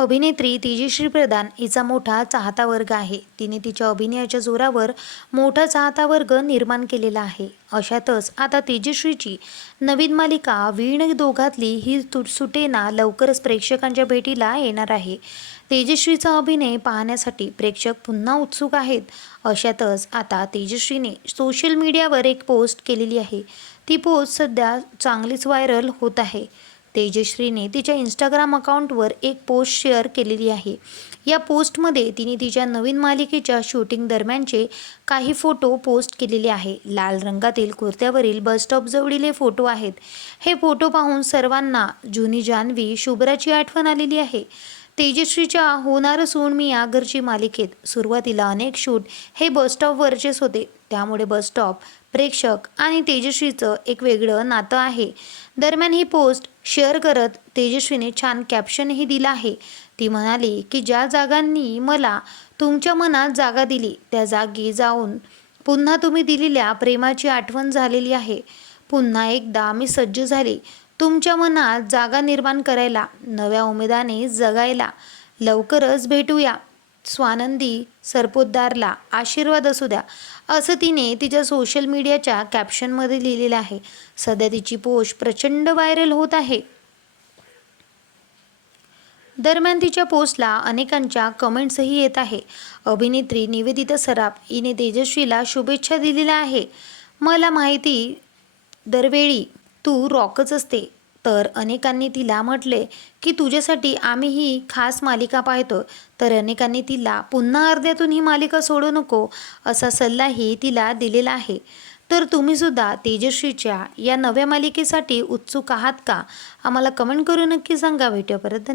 अभिनेत्री तेजश्री प्रधान हिचा मोठा चाहता वर्ग आहे. तिने तिच्या अभिनयाच्या जोरावर मोठा चाहता वर्ग निर्माण केलेला आहे. अशातच आता तेजश्रीची नवीन मालिका वीण दोघातली ही सुटेना लवकरच प्रेक्षकांच्या भेटीला येणार आहे. तेजश्रीचा अभिनय पाहण्यासाठी प्रेक्षक पुन्हा उत्सुक आहेत. अशातच आता तेजश्रीने सोशल मीडियावर एक पोस्ट केलेली आहे. ती पोस्ट सध्या चांगलीच व्हायरल होत आहे. तेजश्रीने तिच्या इंस्टाग्राम अकाउंटवर एक पोस्ट शेअर केलेली आहे. या पोस्टमध्ये तिने तिच्या नवीन मालिकेच्या शूटिंग दरम्यानचे काही फोटो पोस्ट केलेले आहे. लाल रंगातील कुर्त्यावरील बसस्टॉप जवळील हे फोटो आहेत. हे फोटो पाहून सर्वांना जुनी जान्हवी शुभ्राची आठवण आलेली आहे. तेजश्रीच्या होणार सून मी या घरची मालिकेत. सुरुवातीला अनेक शूट हे बसस्टॉपवरचेच होते. त्यामुळे बसस्टॉप प्रेक्षक आणि तेजश्रीचं एक वेगळं नातं आहे. दरम्यान ही पोस्ट शेअर करत तेजस्वीने छान कॅप्शनही दिलं आहे. ती म्हणाली की ज्या जागांनी मला तुमच्या मनात जागा दिली त्या जागी जाऊन पुन्हा तुम्ही दिलेल्या प्रेमाची आठवण झालेली आहे. पुन्हा एकदा मी सज्ज झाले. तुमच्या मनात जागा निर्माण करायला नव्या उमेदाने जगायला लवकरच भेटूया. स्वानंदी सरपोतदारला आशीर्वाद असू द्या असं तिने तिच्या सोशल मीडियाच्या कॅप्शनमध्ये लिहिलेलं आहे. सध्या तिची पोस्ट प्रचंड व्हायरल होत आहे. दरम्यान तिच्या पोस्टला अनेकांच्या कमेंट्सही येत आहे. अभिनेत्री निवेदिता सराफ हिने तेजस्वीला शुभेच्छा दिलेल्या आहे. मला माहिती दरवेळी तू रॉकच असते. तर अनेकांनी तिला म्हटले की तुझ्यासाठी आम्ही ही खास मालिका पाहतो. तर अनेकांनी तिला पुन्हा अर्ध्यातून ही मालिका सोडू नको असा सल्लाही तिला दिलेला आहे. तर तुम्हीसुद्धा तेजस्वीच्या या नव्या मालिकेसाठी उत्सुक आहात का? आम्हाला कमेंट करून नक्की सांगा. भेटूया परत.